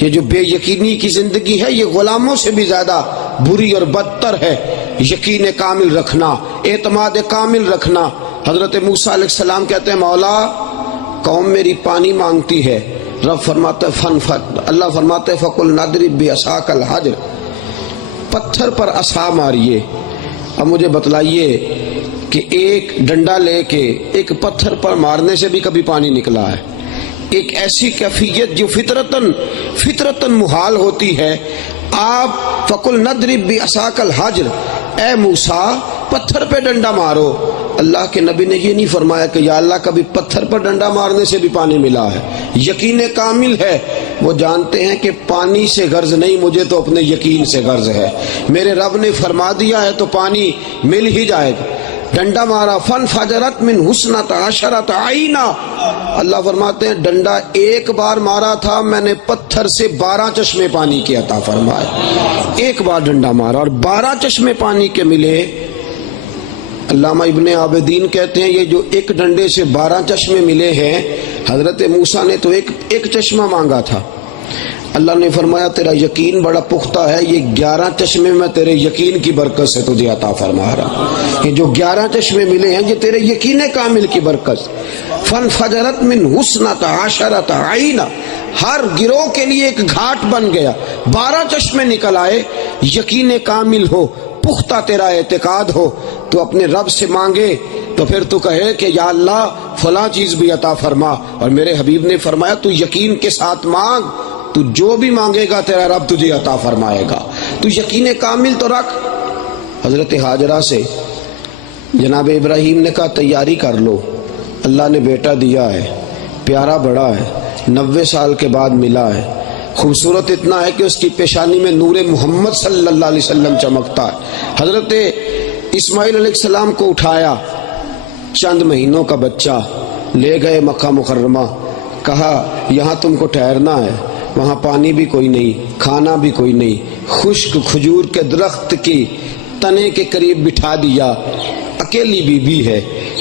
یہ جو بے یقینی کی زندگی ہے یہ غلاموں سے بھی زیادہ بری اور بدتر ہے۔ یقین کامل رکھنا، اعتماد کامل رکھنا۔ حضرت موسیٰ علیہ السلام کہتے ہیں مولا قوم میری پانی مانگتی ہے، رب فرماتا ہے اللہ فرماتے ہیں فَقُلْ نَضْرِبْ بِعَصَاكَ الْحَجْرَ، پتھر پر عصا ماریے۔ اب مجھے بتلائیے کہ ایک ڈنڈا لے کے ایک پتھر پر مارنے سے بھی کبھی پانی نکلا ہے؟ ایک ایسی کیفیت جو فطرتاً محال ہوتی ہے۔ آپ فَقُلْ نَضْرِبْ بِعَصَاكَ الْحَجْرَ، اے موسیٰ پتھر پہ ڈنڈا مارو۔ اللہ کے نبی نے یہ نہیں فرمایا کہ یا اللہ کبھی پتھر پر ڈنڈا مارنے سے بھی پانی ملا ہے۔ یقین کامل ہے، وہ جانتے ہیں کہ پانی سے غرض نہیں، مجھے تو اپنے یقین سے غرض ہے۔ میرے رب نے فرما دیا ہے تو پانی مل ہی جائے گا۔ ڈنڈا مارا فَانْفَجَرَتْ مِنْ اثْنَتَ عَشْرَةَ عَيْنًا، اللہ فرماتے ہیں ڈنڈا ایک بار مارا تھا میں نے پتھر سے 12 چشمے پانی کے عطا فرمائے۔ ایک بار ڈنڈا مارا اور 12 چشمے پانی کے ملے۔ علامہ ابن عابدین کہتے ہیں یہ جو ایک ڈنڈے سے 12 چشمے ملے ہیں، حضرت موسیٰ نے تو ایک چشمہ مانگا تھا۔ اللہ نے فرمایا تیرا یقین بڑا پختہ ہے، یہ 11 چشمے میں تیرے یقین کی برکت سے تجھے عطا فرما رہا۔ یہ جو 11 چشمے ملے ہیں یہ تیرے یقین کامل کی برکت۔ فَانْفَجَرَتْ مِنْهُ اثْنَتَ عَشْرَةَ عَيْنًا، ہر گروہ کے لیے ایک گھاٹ بن گیا، 12 چشمے نکل آئے۔ یقین کامل ہو، پختہ تیرا اعتقاد ہو، تو اپنے رب سے مانگے تو پھر تو کہے کہ یا اللہ فلاں چیز بھی عطا فرما۔ اور میرے حبیب نے فرمایا تو یقین کے ساتھ مانگ، تو جو بھی مانگے گا تیرا رب تجھے عطا فرمائے گا۔ تو یقین کامل تو رکھ۔ حضرت ہاجرہ سے جناب ابراہیم نے کہا تیاری کر لو، اللہ نے بیٹا دیا ہے، پیارا بڑا ہے، 90 سال کے بعد ملا ہے، خوبصورت اتنا ہے کہ اس کی پیشانی میں نور محمد صلی اللہ علیہ وسلم چمکتا ہے۔ حضرت اسماعیل علیہ السلام کو اٹھایا، چند مہینوں کا بچہ لے گئے مکہ مکرمہ، کہا یہاں تم کو ٹھہرنا ہے، وہاں پانی بھی کوئی نہیں، کھانا بھی کوئی نہیں، خشک کھجور کے درخت کی تنے کے قریب بٹھا دیا، اکیلی بی بی ہے،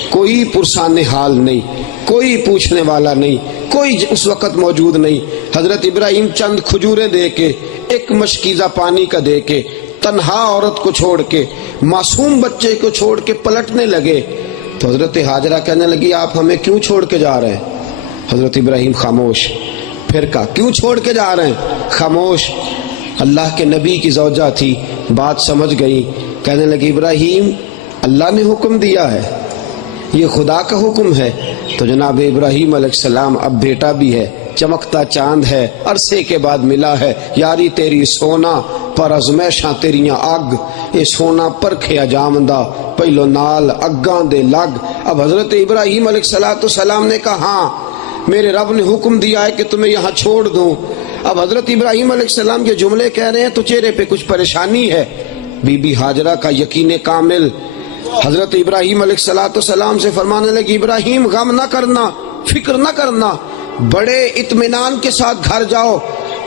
کوئی پرسان حال نہیں، کوئی پوچھنے والا نہیں، کوئی اس وقت موجود نہیں۔ حضرت ابراہیم چند کھجوریں دے کے، ایک مشکیزہ پانی کا دے کے، تنہا عورت کو چھوڑ کے، معصوم بچے کو چھوڑ کے پلٹنے لگے تو حضرت ہاجرہ کہنے لگی آپ ہمیں کیوں چھوڑ کے جا رہے ہیں؟ حضرت ابراہیم خاموش۔ پھر کہا کیوں چھوڑ کے جا رہے ہیں؟ خاموش۔ اللہ کے نبی کی زوجہ تھی، بات سمجھ گئی، کہنے لگی ابراہیم اللہ نے حکم دیا ہے، یہ خدا کا حکم ہے۔ تو جناب ابراہیم علیہ السلام اب بیٹا بھی ہے، چمکتا چاند ہے، عرصے کے بعد ملا ہے، یاری تیری سونا پر ازمیشاں تیریاں اگ، اے سونا پرکھیا جامدہ پہلو نال اگاں دے لگ۔ اب حضرت ابراہیم علیہ السلام نے کہا ہاں میرے رب نے حکم دیا ہے کہ تمہیں یہاں چھوڑ دوں۔ اب حضرت ابراہیم علیہ السلام یہ جملے کہہ رہے ہیں تو چہرے پہ کچھ پریشانی ہے۔ بی بی ہاجرہ کا یقین کامل، حضرت ابراہیم علیہ السلام سے فرمانے لگی ابراہیم غم نہ کرنا، فکر نہ کرنا، بڑے اطمینان کے ساتھ گھر جاؤ،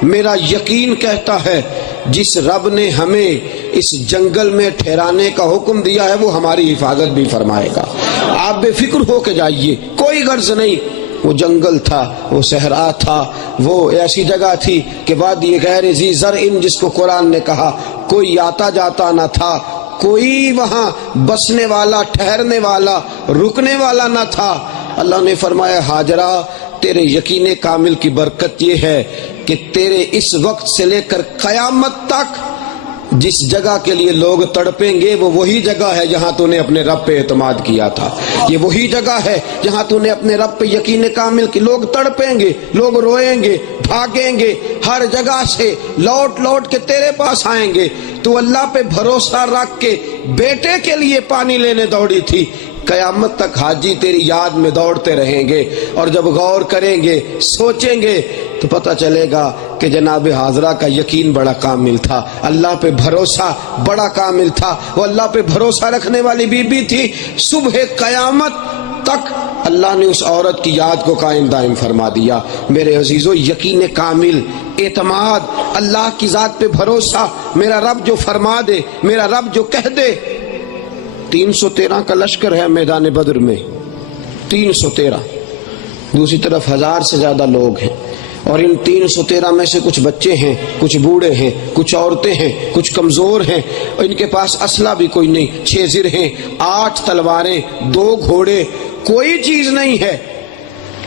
میرا یقین کہتا ہے جس رب نے ہمیں اس جنگل میں ٹھہرانے کا حکم دیا ہے وہ ہماری حفاظت بھی فرمائے گا۔ آپ بے فکر ہو کے جائیے، کوئی غرض نہیں۔ وہ جنگل تھا، وہ صحرا تھا، وہ ایسی جگہ تھی کہ وادی غیر ذی زرع جس کو قرآن نے کہا، کوئی آتا جاتا نہ تھا، کوئی وہاں بسنے والا، ٹھہرنے والا، رکنے والا نہ تھا۔ اللہ نے فرمایا ہاجرہ تیرے یقین کامل کی برکت یہ ہے کہ تیرے اس وقت سے لے کر قیامت تک جس جگہ کے لیے لوگ تڑپیں گے وہ وہی جگہ ہے جہاں تو نے اپنے رب پہ اعتماد کیا تھا، یہ وہی جگہ ہے جہاں تو نے اپنے رب پہ یقین کامل کی۔ لوگ تڑپیں گے، لوگ روئیں گے، بھاگیں گے، ہر جگہ سے لوٹ لوٹ کے تیرے پاس آئیں گے۔ تو اللہ پہ بھروسہ رکھ کے بیٹے کے لیے پانی لینے دوڑی تھی، قیامت تک حاجی تیری یاد میں دوڑتے رہیں گے، اور جب غور کریں گے، سوچیں گے تو پتہ چلے گا کہ جناب ہاجرہ کا یقین بڑا کامل تھا، اللہ پہ بھروسہ بڑا کامل تھا، وہ اللہ پہ بھروسہ رکھنے والی بی بی تھی۔ صبح قیامت تک اللہ نے اس عورت کی یاد کو قائم دائم فرما دیا۔ میرے عزیزو یقین کامل، اعتماد، اللہ کی ذات پہ بھروسہ، میرا رب جو فرما دے، میرا رب جو کہہ دے۔ 313 کا لشکر ہے میدان بدر میں، 313، دوسری طرف 1000 سے زیادہ لوگ ہیں، اور ان 313 میں سے کچھ بچے ہیں، کچھ بوڑھے ہیں، کچھ عورتیں ہیں، کچھ کمزور ہیں، ان کے پاس اسلحہ بھی کوئی نہیں، 6 زر ہیں، 8 تلواریں، 2 گھوڑے، کوئی چیز نہیں ہے،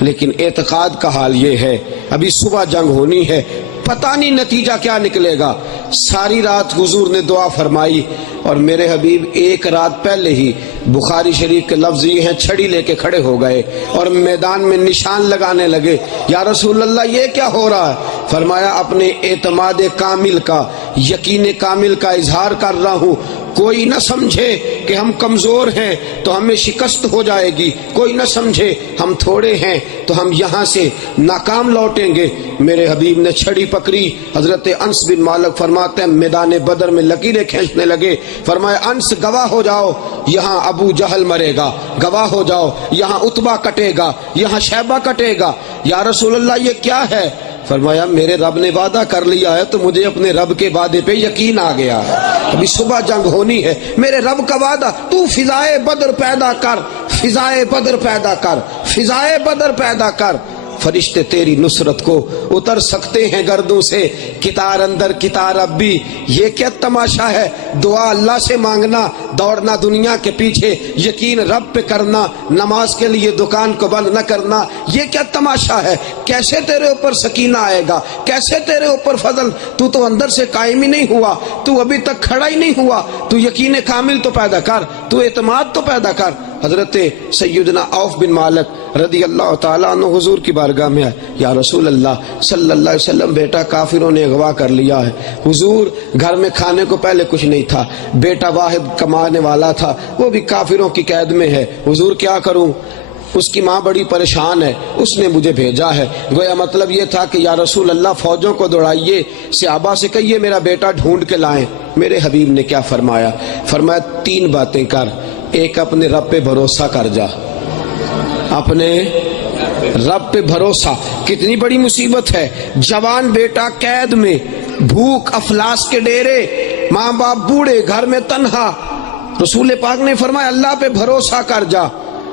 لیکن اعتقاد کا حال یہ ہے ابھی صبح جنگ ہونی ہے، پتہ نہیں نتیجہ کیا نکلے گا۔ ساری رات حضور نے دعا فرمائی، اور میرے حبیب ایک رات پہلے ہی بخاری شریف کے لفظ یہ ہیں، چھڑی لے کے کھڑے ہو گئے اور میدان میں نشان لگانے لگے، یا رسول اللہ یہ کیا ہو رہا ہے؟ فرمایا اپنے اعتماد کامل کا، یقین کامل کا اظہار کر رہا ہوں، کوئی نہ سمجھے کہ ہم کمزور ہیں تو ہمیں شکست ہو جائے گی، کوئی نہ سمجھے ہم تھوڑے ہیں تو ہم یہاں سے ناکام لوٹیں گے۔ میرے حبیب نے چھڑی پکڑی، حضرت انس بن مالک فرماتے ہیں میدان بدر میں لکیریں کھینچنے لگے، فرمایا انس گواہ ہو جاؤ یہاں ابو جہل مرے گا، گواہ ہو جاؤ یہاں عتبہ کٹے گا، یہاں شیبہ کٹے گا۔ یا رسول اللہ یہ کیا ہے؟ فرمایا میرے رب نے وعدہ کر لیا ہے تو مجھے اپنے رب کے وعدے پہ یقین آ گیا ہے، ابھی صبح جنگ ہونی ہے، میرے رب کا وعدہ، تو فضائے بدر پیدا کر، فضائے بدر پیدا کر، فضائے بدر پیدا کر، فرشتے تیری نصرت کو اتر سکتے ہیں گردوں سے، کتار اندر کتار اب بھی۔ یہ کیا تماشا ہے؟ دعا اللہ سے مانگنا، دوڑنا دنیا کے پیچھے، یقین رب پہ کرنا، نماز کے لیے دکان کو بند نہ کرنا، یہ کیا تماشا ہے؟ کیسے تیرے اوپر سکینہ آئے گا؟ کیسے تیرے اوپر فضل؟ تو اندر سے قائم ہی نہیں ہوا، تو ابھی تک کھڑا ہی نہیں ہوا، تو یقین کامل تو پیدا کر، تو اعتماد تو پیدا کر۔ حضرت سیدنا عوف بن مالک رضی اللہ تعالیٰ عنہ حضور کی بارگاہ میں آئے، یا رسول اللہ صلی اللہ علیہ وسلم بیٹا کافروں نے اغوا کر لیا ہے، حضور گھر میں کھانے کو پہلے کچھ نہیں تھا، بیٹا واحد کمانے والا تھا وہ بھی کافروں کی قید میں ہے، حضور کیا کروں؟ اس کی ماں بڑی پریشان ہے، اس نے مجھے بھیجا ہے۔ گویا مطلب یہ تھا کہ یا رسول اللہ فوجوں کو دوڑائیے، صحابہ سے کہیے میرا بیٹا ڈھونڈ کے لائیں۔ میرے حبیب نے کیا فرمایا؟ فرمایا 3 باتیں کر، ایک اپنے رب پہ بھروسہ کر جا، اپنے رب پہ بھروسہ۔ کتنی بڑی مصیبت ہے، جوان بیٹا قید میں، بھوک افلاس کے ڈیرے، ماں باپ بوڑھے، گھر میں تنہا۔ رسول پاک نے فرمایا اللہ پہ بھروسہ کر جا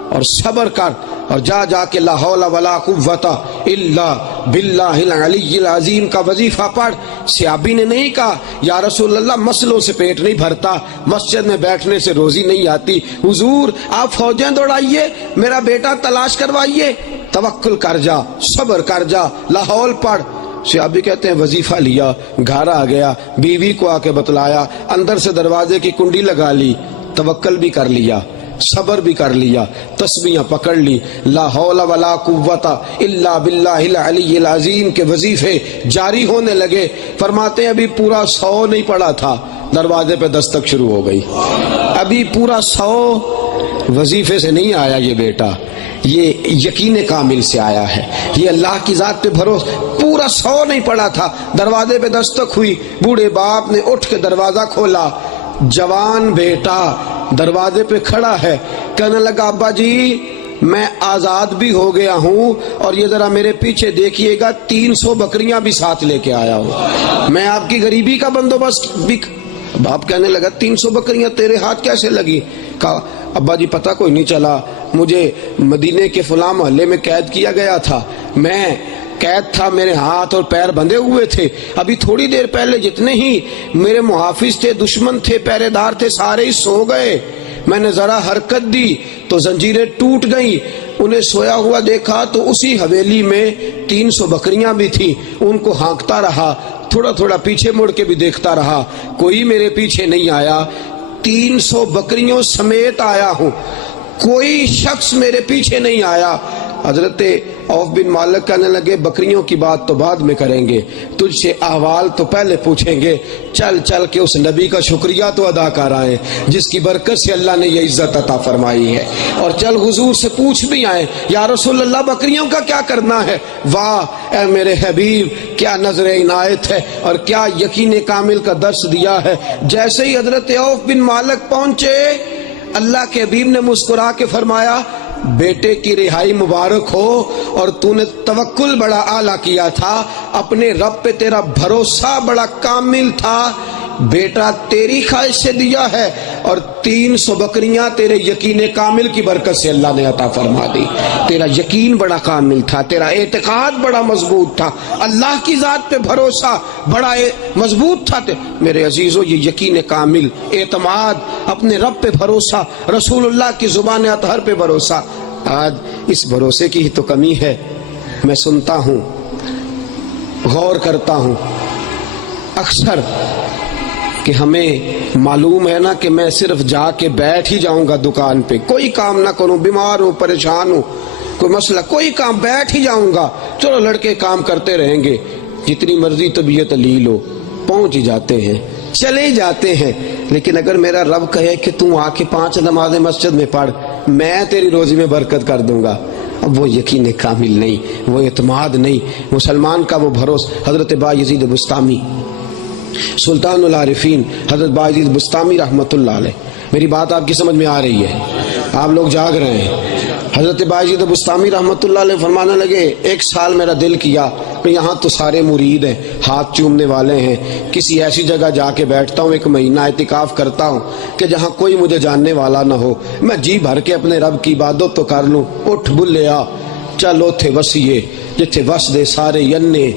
اور صبر کر، اور جا جا کے لا حول ولا قوت الا باللہ العلی العظیم کا وظیفہ پڑھ۔ صحابی نے نہیں کہا یا رسول اللہ مسلوں سے پیٹ نہیں بھرتا، مسجد میں بیٹھنے سے روزی نہیں آتی، حضور آپ فوجیں دوڑائیے، میرا بیٹا تلاش کروائیے، توکل کر جا، صبر کر جا، لا حول پڑھ۔ صحابی کہتے ہیں وظیفہ لیا، گھر آ گیا، بیوی کو آ کے بتلایا، اندر سے دروازے کی کنڈی لگا لی، توکل بھی کر لیا، صبر بھی کر لیا، تسبیحاں پکڑ لی، لا حول ولا قوت الا باللہ العلی العظیم کے وظیفے جاری ہونے لگے۔ فرماتے ہیں ابھی پورا 100 نہیں پڑا تھا، دروازے پہ دستک شروع ہو گئی، ابھی پورا 100 وظیفے سے نہیں آیا یہ بیٹا، یہ یقین کامل سے آیا ہے، یہ اللہ کی ذات پہ بھروسہ۔ پورا 100 نہیں پڑا تھا، دروازے پہ دستک ہوئی، بوڑھے باپ نے اٹھ کے دروازہ کھولا، جوان بیٹا دروازے پہ کھڑا ہے، کہنے لگا ابا جی میں آزاد بھی ہو گیا ہوں، اور یہ ذرا میرے پیچھے دیکھیے گا 300 بکریاں بھی ساتھ لے کے آیا ہوں، میں آپ کی غریبی کا بندوبست بھی۔ باپ کہنے لگا 300 بکریاں تیرے ہاتھ کیسے لگی؟ کہا ابا جی پتہ کوئی نہیں چلا، مجھے مدینے کے فلاں محلے میں قید کیا گیا تھا، میں قید تھا، میرے ہاتھ اور پیر بندھے ہوئے تھے، ابھی تھوڑی دیر پہلے جتنے ہی میرے محافظ تھے، دشمن تھے، پہرے دار تھے، سارے ہی سو گئے، میں نے ذرا حرکت دی تو زنجیریں ٹوٹ گئیں، انہیں سویا ہوا دیکھا تو اسی حویلی میں 300 بکریاں بھی تھیں، ان کو ہانکتا رہا، تھوڑا تھوڑا پیچھے مڑ کے بھی دیکھتا رہا، کوئی میرے پیچھے نہیں آیا، 300 بکریوں سمیت آیا ہوں، کوئی شخص میرے پیچھے نہیں آیا۔ حضرت عوف بن مالک کہنے لگے بکریوں کی بات تو بعد میں کریں گے، تجھ سے احوال تو پہلے پوچھیں گے، چل چل کے اس نبی کا شکریہ تو ادا کر آئے جس کی برکت سے اللہ نے یہ عزت عطا فرمائی ہے، اور چل حضور سے پوچھ بھی آئے یا رسول اللہ بکریوں کا کیا کرنا ہے؟ واہ اے میرے حبیب کیا نظر عنایت ہے اور کیا یقین کامل کا درس دیا ہے۔ جیسے ہی حضرت عوف بن مالک پہنچے، اللہ کے حبیب نے مسکرا کے فرمایا بیٹے کی رہائی مبارک ہو، اور تو نے توکل بڑا اعلیٰ کیا تھا، اپنے رب پہ تیرا بھروسہ بڑا کامل تھا، بیٹا تیری خواہش سے دیا ہے اور 300 بکریاں تیرے یقین کامل کی برکت سے اللہ نے عطا فرما دی. تیرا یقین بڑا کامل تھا, تیرا اعتقاد بڑا مضبوط تھا, اللہ کی ذات پہ بھروسہ بڑا مضبوط تھا. میرے عزیزو, یہ یقین کامل, اعتماد, اپنے رب پہ بھروسہ, رسول اللہ کی زبان اطہر پہ بھروسہ, آج اس بھروسے کی ہی تو کمی ہے. میں سنتا ہوں, غور کرتا ہوں اکثر کہ ہمیں معلوم ہے نا کہ میں صرف جا کے بیٹھ ہی جاؤں گا دکان پہ, کوئی کام نہ کروں, بیمار ہوں, پریشان ہوں, کوئی مسئلہ, کوئی کام, بیٹھ ہی جاؤں گا, چلو لڑکے کام کرتے رہیں گے, جتنی مرضی طبیعت لیل ہو, پہنچ ہی جاتے ہیں, چلے جاتے ہیں. لیکن اگر میرا رب کہے کہ تم آ کے 5 نمازیں مسجد میں پڑھ, میں تیری روزی میں برکت کر دوں گا, اب وہ یقین کامل نہیں, وہ اعتماد نہیں, مسلمان کا وہ بھروسہ. حضرت بایزید بستامی, سلطان العارفین حضرت بایزید بستامی رحمت اللہ علیہ, میری بات آپ کی سمجھ میں آ رہی ہے, آپ لوگ جاگ رہے ہیں. حضرت بایزید بستامی رحمت اللہ علیہ فرمانے لگے, ایک سال میرا دل کیا کہ یہاں تو سارے مرید ہیں, ہاتھ چومنے والے ہیں, کسی ایسی جگہ جا کے بیٹھتا ہوں, 1 مہینہ اعتکاف کرتا ہوں کہ جہاں کوئی مجھے جاننے والا نہ ہو, میں جی بھر کے اپنے رب کی عبادت تو کر لوں. اٹھ بلیا چل اوتھے وسیے جتھے وس دے سارے انے,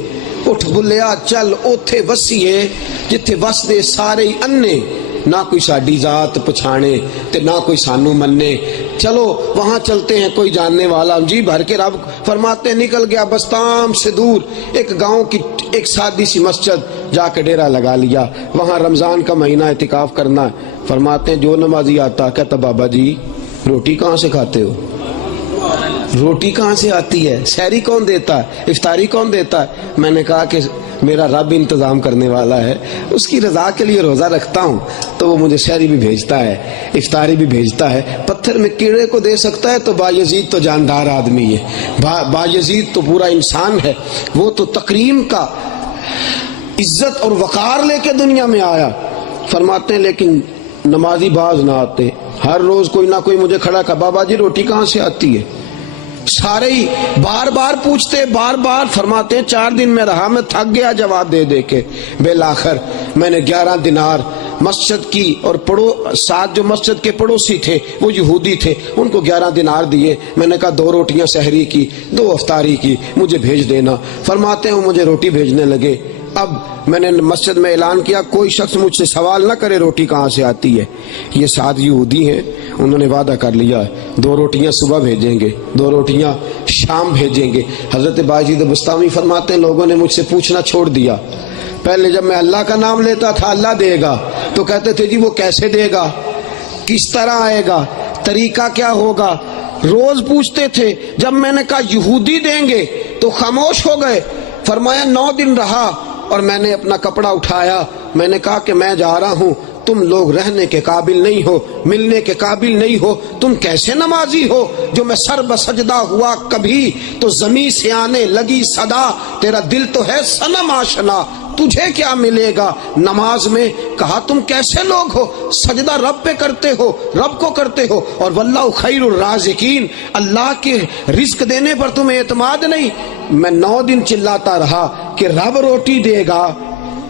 اٹھ بلیا چل اوتھے وسیے جتھے وس دے سارے انے, نہ کوئی ساڈی ذات پچھانے تے نہ کوئی سانو مننے, چلو وہاں چلتے ہیں کوئی جاننے والا. جی بھر کے رب فرماتے ہیں, نکل گیا بستام سے دور ایک گاؤں کی ایک سادی سی مسجد, جا کے ڈیرا لگا لیا, وہاں رمضان کا مہینہ اعتکاف کرنا. فرماتے ہیں جو نمازی آتا کہتا, بابا جی روٹی کہاں سے کھاتے ہو, روٹی کہاں سے آتی ہے, سحری کون دیتا ہے, افطاری کون دیتا ہے؟ میں نے کہا کہ میرا رب انتظام کرنے والا ہے, اس کی رضا کے لیے روزہ رکھتا ہوں تو وہ مجھے سحری بھی بھیجتا ہے, افطاری بھی بھیجتا ہے. پتھر میں کیڑے کو دے سکتا ہے تو بایزید تو جاندار آدمی ہے, بایزید تو پورا انسان ہے, وہ تو تکریم کا عزت اور وقار لے کے دنیا میں آیا. فرماتے ہیں لیکن نمازی باز نہ آتے, ہر روز کوئی نہ کوئی مجھے کھڑا کر, بابا جی روٹی کہاں سے آتی ہے, سارے ہی بار بار پوچھتے, بار بار. فرماتے ہیں 4 دن میں رہا, میں تھک گیا جواب دے دے کے, بالآخر میں نے 11 دینار مسجد کی, اور ساتھ جو مسجد کے پڑوسی تھے وہ یہودی تھے, ان کو 11 دینار دیے. میں نے کہا 2 روٹیاں سحری کی, 2 افطاری کی, مجھے بھیج دینا. فرماتے ہیں مجھے روٹی بھیجنے لگے. اب میں نے مسجد میں اعلان کیا, کوئی شخص مجھ سے سوال نہ کرے روٹی کہاں سے آتی ہے. یہ 7 یہودی ہیں, انہوں نے وعدہ کر لیا 2 روٹیاں صبح بھیجیں گے, 2 روٹیاں شام بھیجیں گے. حضرت بایزید بستامی فرماتے ہیں لوگوں نے مجھ سے پوچھنا چھوڑ دیا. پہلے جب میں اللہ کا نام لیتا تھا اللہ دے گا, تو کہتے تھے جی وہ کیسے دے گا, کس طرح آئے گا, طریقہ کیا ہوگا, روز پوچھتے تھے. جب میں نے کہا یہودی دیں گے تو خاموش ہو گئے. فرمایا 9 دن رہا اور میں نے اپنا کپڑا اٹھایا, میں نے کہا کہ میں جا رہا ہوں, تم لوگ رہنے کے قابل نہیں ہو, ملنے کے قابل نہیں ہو, تم کیسے نمازی ہو جو میں سر بسجدہ ہوا کبھی تو زمین سے آنے لگی صدا, تیرا دل تو ہے صنم آشنا, تجھے کیا ملے گا نماز میں. کہا تم کیسے لوگ ہو, سجدہ رب پہ کرتے ہو, رب کو کرتے ہو, اور واللہ خیر الرازقین, اللہ کے رزق دینے پر تمہیں اعتماد نہیں. میں 9 دن چلاتا رہا کہ رب روٹی دے گا,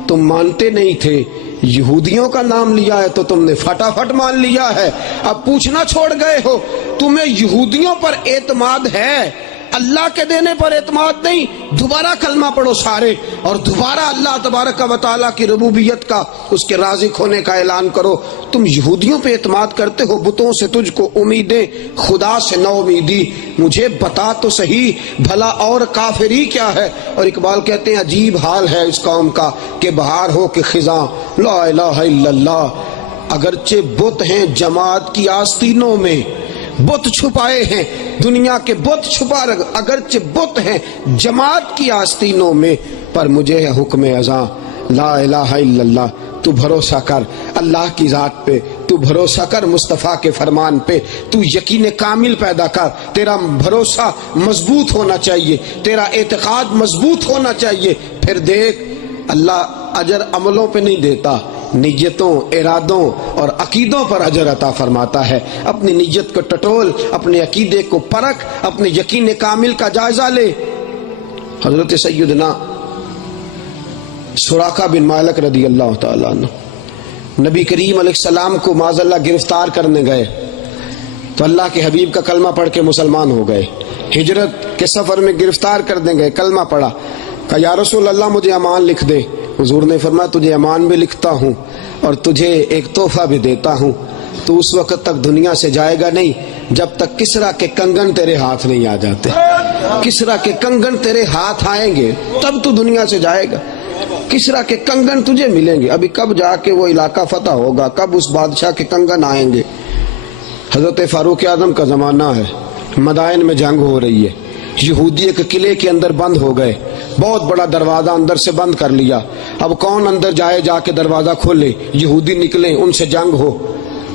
تم مانتے نہیں تھے. یہودیوں کا نام لیا ہے تو تم نے فٹافٹ مان لیا ہے. اب پوچھنا چھوڑ گئے ہو, تمہیں یہودیوں پر اعتماد ہے, اللہ کے دینے پر اعتماد نہیں. دوبارہ کلمہ پڑھو سارے, اور دوبارہ اللہ تبارک و تعالیٰ کی ربوبیت کا, اس کے رازق ہونے کا اعلان کرو. تم یہودیوں پہ اعتماد کرتے ہو, بتوں سے تجھ کو امیدیں, خدا سے نو امیدی. مجھے بتا تو صحیح بھلا اور کافری کیا ہے. اور اقبال کہتے ہیں عجیب حال ہے اس قوم کا کہ بہار ہو کہ خزاں لا الہ الا اللہ. اگرچہ بت ہیں جماعت کی آستینوں میں, بت چھپائے ہیں دنیا کے, بت چھپا رکھ, اگرچہ بت ہیں جماعت کی آستینوں میں, پر مجھے ہے حکم ازاں لا الہ الا اللہ. تو بھروسہ کر اللہ کی ذات پہ, تو بھروسہ کر مصطفیٰ کے فرمان پہ, تو یقین کامل پیدا کر. تیرا بھروسہ مضبوط ہونا چاہیے, تیرا اعتقاد مضبوط ہونا چاہیے. پھر دیکھ اللہ اجر عملوں پہ نہیں دیتا, نیتوں, ارادوں اور عقیدوں پر اجر عطا فرماتا ہے. اپنی نیت کو ٹٹول, اپنے عقیدے کو پرکھ, اپنے یقین کامل کا جائزہ لے. حضرت سیدنا سراقہ بن مالک رضی اللہ تعالیٰ عنہ نبی کریم علیہ السلام کو معاذ اللہ گرفتار کرنے گئے تو اللہ کے حبیب کا کلمہ پڑھ کے مسلمان ہو گئے. ہجرت کے سفر میں گرفتار کرنے گئے, کلمہ پڑھا, کہا یا رسول اللہ مجھے امان لکھ دے. حضور نے فرمایا تجھے امان بھی لکھتا ہوں اور تجھے ایک تحفہ بھی دیتا ہوں. تو اس وقت تک دنیا سے جائے گا نہیں جب تک کسرا کے کنگن تیرے ہاتھ نہیں آ جاتے. کسرا کے کنگن تیرے ہاتھ آئیں گے تب تو دنیا سے جائے گا. کسرا کے کنگن تجھے ملیں گے. ابھی کب جا کے وہ علاقہ فتح ہوگا, کب اس بادشاہ کے کنگن آئیں گے. حضرت فاروق اعظم کا زمانہ ہے, مدائن میں جنگ ہو رہی ہے. یہودی ایک قلعے کے اندر بند ہو گئے, بہت بڑا دروازہ اندر سے بند کر لیا. اب کون اندر جائے, جا کے دروازہ کھولے, یہودی نکلے, ان سے جنگ ہو.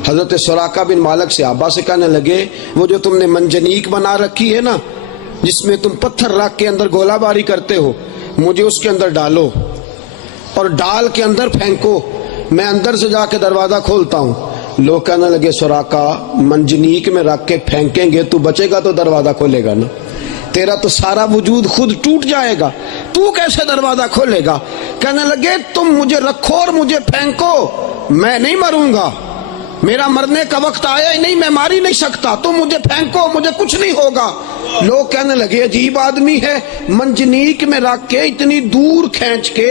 حضرت سراقہ بن مالک صحابہ سے کہنے لگے وہ جو تم نے منجنیق بنا رکھی ہے نا, جس میں تم پتھر رکھ کے اندر گولہ باری کرتے ہو, مجھے اس کے اندر ڈالو اور ڈال کے اندر پھینکو, میں اندر سے جا کے دروازہ کھولتا ہوں. لوگ کہنے لگے سراقہ منجنیق میں رکھ کے پھینکیں گے تو بچے گا تو دروازہ کھولے گا نا, تیرا تو سارا وجود خود ٹوٹ جائے گا, تو کیسے دروازہ کھولے گا. کہنے لگے تم مجھے رکھو اور مجھے پھینکو, میں نہیں مروں گا, میرا مرنے کا وقت آیا ہی نہیں, میں مار ہی نہیں سکتا, تم مجھے پھینکو مجھے کچھ نہیں ہوگا. لوگ کہنے لگے عجیب آدمی ہے, منجنیق میں رکھ کے اتنی دور کھینچ کے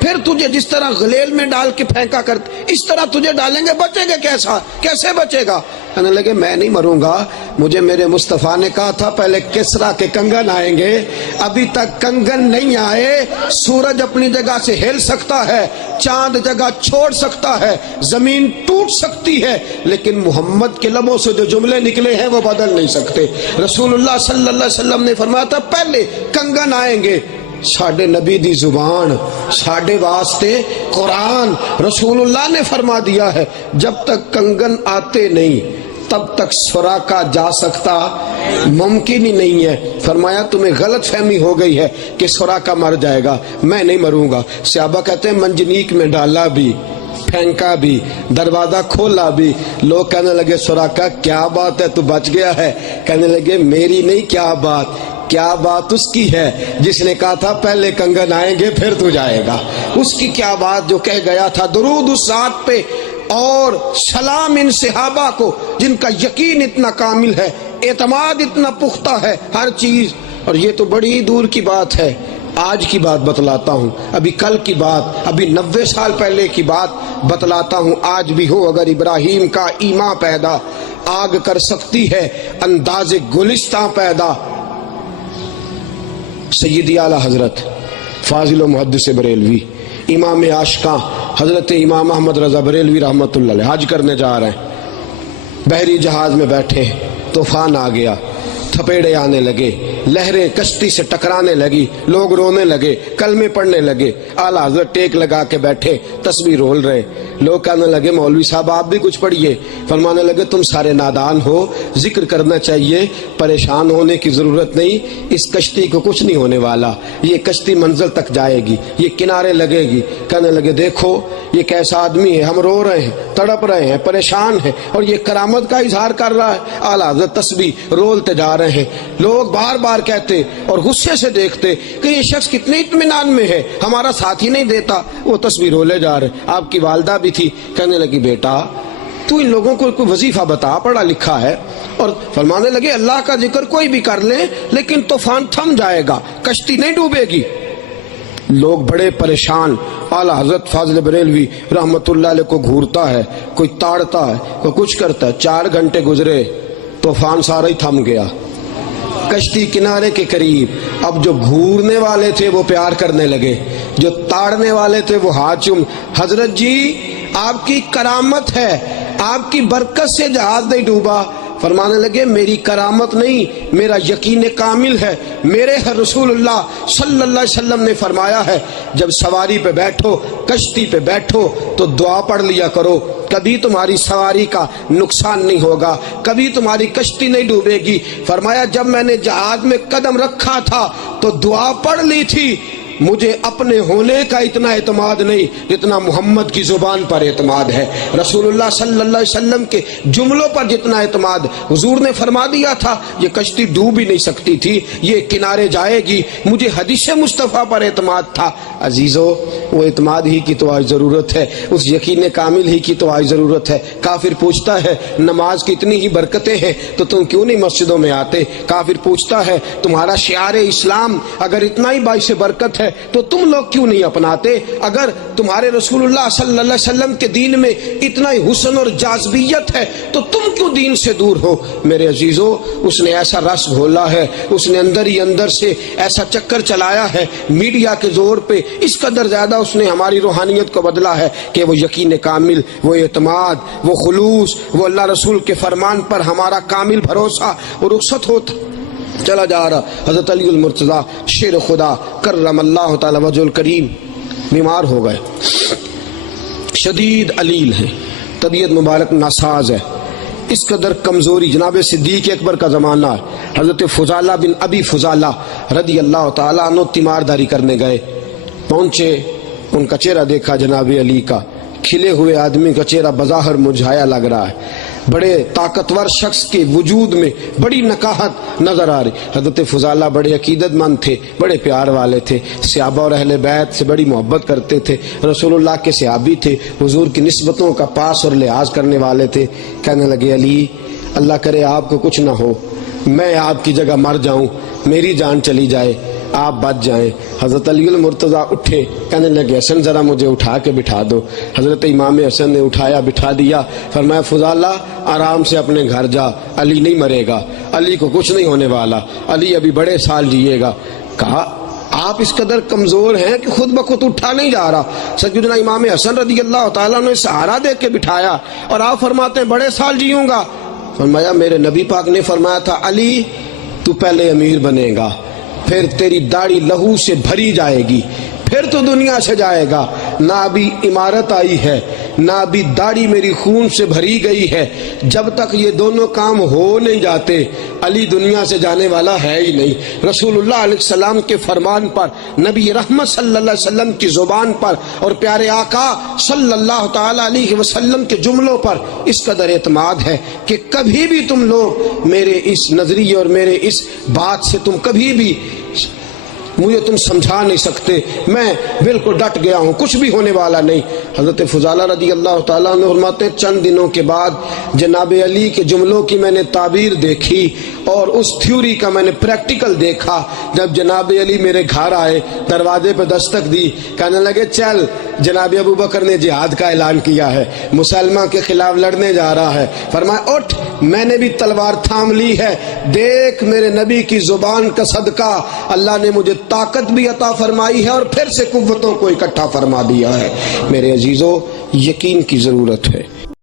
پھر تجھے جس طرح غلیل میں ڈال کے پھینکا کرتے اس طرح تجھے ڈالیں گے, بچے گا کیسا, کیسے بچے گا. کہنے لگے میں نہیں مروں گا, مجھے میرے مصطفیٰ نے کہا تھا پہلے کسرا کے کنگن آئیں گے, ابھی تک کنگن نہیں آئے. سورج اپنی جگہ سے ہل سکتا ہے, چاند جگہ چھوڑ سکتا ہے, زمین ٹوٹ سکتی ہے, لیکن محمد کے لبوں سے جو جملے نکلے ہیں وہ بدل نہیں سکتے. رسول اللہ صلی اللہ علیہ وسلم نے فرمایا تھا پہلے کنگن آئیں گے. ساڈے نبی دی زبان, ساڈے واسطے قرآن, رسول اللہ نے فرما دیا ہے جب تک کنگن آتے نہیں تب تک سراقہ جا سکتا ممکن ہی نہیں ہے. فرمایا تمہیں غلط فہمی ہو گئی ہے کہ سراقہ مر جائے گا, میں نہیں مروں گا. صحابہ کہتے ہیں منجنیق میں ڈالا بھی, پھینکا بھی, دروازہ کھولا بھی. لوگ کہنے لگے سراقہ کیا بات ہے تو بچ گیا ہے. کہنے لگے میری نہیں, کیا بات, کیا بات اس کی ہے جس نے کہا تھا پہلے کنگن آئیں گے پھر تو جائے گا. اس کی کیا بات جو کہہ گیا تھا درود اس ذات پہ اور سلام ان صحابہ کو جن کا یقین اتنا کامل ہے, اعتماد اتنا پختہ ہے ہر چیز. اور یہ تو بڑی دور کی بات ہے, آج کی بات بتلاتا ہوں, ابھی کل کی بات, ابھی 90 سال پہلے کی بات بتلاتا ہوں. آج بھی ہو اگر ابراہیم کا ایمان پیدا, آگ کر سکتی ہے انداز گلستاں پیدا. سیدی اعلیٰ حضرت فاضل و محدث بریلوی امام عاشقاں حضرت امام احمد رضا بریلوی رحمۃ اللہ علیہ حج کرنے جا رہے ہیں. بحری جہاز میں بیٹھے, طوفان آ گیا, تھپیڑے آنے لگے, لہریں کشتی سے ٹکرانے لگی, لوگ رونے لگے, کلمے پڑھنے لگے. اعلیٰ حضرت ٹیک لگا کے بیٹھے, تسبیح رول رہے. لوگ کہنے لگے مولوی صاحب آپ بھی کچھ پڑھیے. فرمانے لگے تم سارے نادان ہو, ذکر کرنا چاہیے, پریشان ہونے کی ضرورت نہیں. اس کشتی کو کچھ نہیں ہونے والا, یہ کشتی منزل تک جائے گی, یہ کنارے لگے گی. کہنے لگے دیکھو یہ کیسا آدمی ہے, ہم رو رہے ہیں, تڑپ رہے ہیں, پریشان ہیں, اور یہ کرامت کا اظہار کر رہا ہے. اعلیٰ حضرت تسبیح رولتے جا رہے ہیں. لوگ بار بار کہتے اور غصے سے دیکھتے کہ یہ شخص کتنے اطمینان میں ہے, ہمارا ساتھ ہی نہیں دیتا. وہ تسبیح رولے جا رہے. آپ کی والدہ بھی تھی, کہنے لگی بیٹا تو ان لوگوں کو کوئی وظیفہ بتا, پڑھا لکھا ہے. اور فرمانے لگے اللہ کا ذکر کوئی بھی کر لیں لیکن طوفان تھم جائے گا, کشتی نہیں ڈوبے گی. لوگ بڑے پریشان. اعلیٰ حضرت فاضل بریلوی رحمت اللہ علیہ کو گھورتا ہے, کوئی تاڑتا ہے, کوئی کچھ کرتا ہے. 4 گھنٹے گزرے, طوفان سارا ہی تھم گیا, کشتی کنارے کے قریب. اب جو گھورنے والے تھے وہ پیار کرنے لگے, جو تاڑنے والے تھے وہ ہاتھ چوم. حضرت جی آپ کی کرامت ہے, آپ کی برکت سے جہاز نہیں ڈوبا. فرمانے لگے میری کرامت نہیں, میرا یقین کامل ہے. میرے رسول اللہ صلی اللہ علیہ وسلم نے فرمایا ہے جب سواری پہ بیٹھو, کشتی پہ بیٹھو تو دعا پڑھ لیا کرو, کبھی تمہاری سواری کا نقصان نہیں ہوگا, کبھی تمہاری کشتی نہیں ڈوبے گی. فرمایا جب میں نے جہاز میں قدم رکھا تھا تو دعا پڑھ لی تھی, مجھے اپنے ہونے کا اتنا اعتماد نہیں جتنا محمد کی زبان پر اعتماد ہے، رسول اللہ صلی اللہ علیہ وسلم کے جملوں پر جتنا اعتماد۔ حضور نے فرما دیا تھا یہ کشتی ڈوب ہی نہیں سکتی تھی، یہ کنارے جائے گی، مجھے حدیث مصطفیٰ پر اعتماد تھا۔ عزیزو وہ اعتماد ہی کی تو آج ضرورت ہے، اس یقین کامل ہی کی تو آج ضرورت ہے۔ کافر پوچھتا ہے نماز کی اتنی ہی برکتیں ہیں تو تم کیوں نہیں مسجدوں میں آتے؟ کافر پوچھتا ہے تمہارا شعار اسلام اگر اتنا ہی باعث برکت ہے تو تم لوگ کیوں نہیں اپناتے؟ اگر تمہارے رسول اللہ صلی اللہ علیہ وسلم کے دین میں اتنا ہی حسن اور جاذبیت ہے تو تم کیوں دین سے دور ہو؟ میرے عزیزو اس نے ایسا رس گھولا ہے، اس نے اندر ہی اندر سے ایسا چکر چلایا ہے، میڈیا کے زور پہ اس قدر زیادہ اس نے ہماری روحانیت کو بدلا ہے کہ وہ یقین کامل، وہ اعتماد، وہ خلوص، وہ اللہ رسول کے فرمان پر ہمارا کامل بھروسہ اور رخصت ہوتا چلا جا رہا۔ حضرت علی المرتضیٰ شیر خدا کرم اللہ تعالی وجہ الکریم بیمار ہو گئے، شدید علیل ہیں، طبیعت مبارک ناساز ہے، اس قدر کمزوری۔ جناب صدیق اکبر کا زمانہ ہے، حضرت فضالہ بن ابی فضالہ رضی اللہ تعالیٰ عنہ تیمارداری کرنے گئے، پہنچے، ان کا چہرہ دیکھا جناب علی کا، کھلے ہوئے آدمی کا چہرہ بظاہر مرجھایا لگ رہا ہے، بڑے طاقتور شخص کے وجود میں بڑی نکاحت نظر آ رہی۔ حضرت فضالہ بڑے عقیدت مند تھے، بڑے پیار والے تھے، صحابہ اور اہل بیت سے بڑی محبت کرتے تھے، رسول اللہ کے صحابی تھے، حضور کی نسبتوں کا پاس اور لحاظ کرنے والے تھے۔ کہنے لگے علی اللہ کرے آپ کو کچھ نہ ہو، میں آپ کی جگہ مر جاؤں، میری جان چلی جائے، آپ بچ جائیں۔ حضرت علی المرتضیٰ اٹھے، کہنے لگے حسن ذرا مجھے اٹھا کے بٹھا دو۔ حضرت امام حسن نے اٹھایا، بٹھا دیا، فرمایا فضالہ آرام سے اپنے گھر جا، علی نہیں مرے گا، علی کو کچھ نہیں ہونے والا، علی ابھی بڑے سال جیے گا۔ کہا آپ اس قدر کمزور ہیں کہ خود بخود اٹھا نہیں جا رہا۔ سیدنا امام حسن رضی اللہ تعالیٰ نے سہارا دے کے بٹھایا اور آپ فرماتے ہیں بڑے سال جیوں گا۔ فرمایا میرے نبی پاک نے فرمایا تھا علی تو پہلے امیر بنے گا، پھر تیری داڑھی لہو سے بھری جائے گی، پھر تو دنیا سے جائے گا، نہ ابھی عمارت آئی ہے، نہ ابھی داڑھی میری خون سے بھری گئی ہے، جب تک یہ دونوں کام ہو نہیں جاتے علی دنیا سے جانے والا ہے ہی نہیں۔ رسول اللہ علیہ السلام کے فرمان پر، نبی رحمت صلی اللہ علیہ وسلم کی زبان پر اور پیارے آقا صلی اللہ تعالی علیہ وسلم کے جملوں پر اس قدر اعتماد ہے کہ کبھی بھی تم لوگ میرے اس نظریے اور میرے اس بات سے تم کبھی بھی مجھے تم سمجھا نہیں سکتے، میں بالکل ڈٹ گیا ہوں، کچھ بھی ہونے والا نہیں۔ حضرت فضالہ رضی اللہ تعالیٰ عنہ فرماتے ہیں چند دنوں کے بعد جناب علی کے جملوں کی میں نے تعبیر دیکھی اور اس تھیوری کا میں نے پریکٹیکل دیکھا۔ جب جناب علی میرے گھر آئے، دروازے پہ دستک دی، کہنے لگے چل جناب ابو بکر نے جہاد کا اعلان کیا ہے، مسلمہ کے خلاف لڑنے جا رہا ہے۔ فرمایا اٹھ، میں نے بھی تلوار تھام لی ہے، دیکھ میرے نبی کی زبان کا صدقہ اللہ نے مجھے طاقت بھی عطا فرمائی ہے اور پھر سے قوتوں کو اکٹھا فرما دیا ہے۔ میرے عزیزو یقین کی ضرورت ہے۔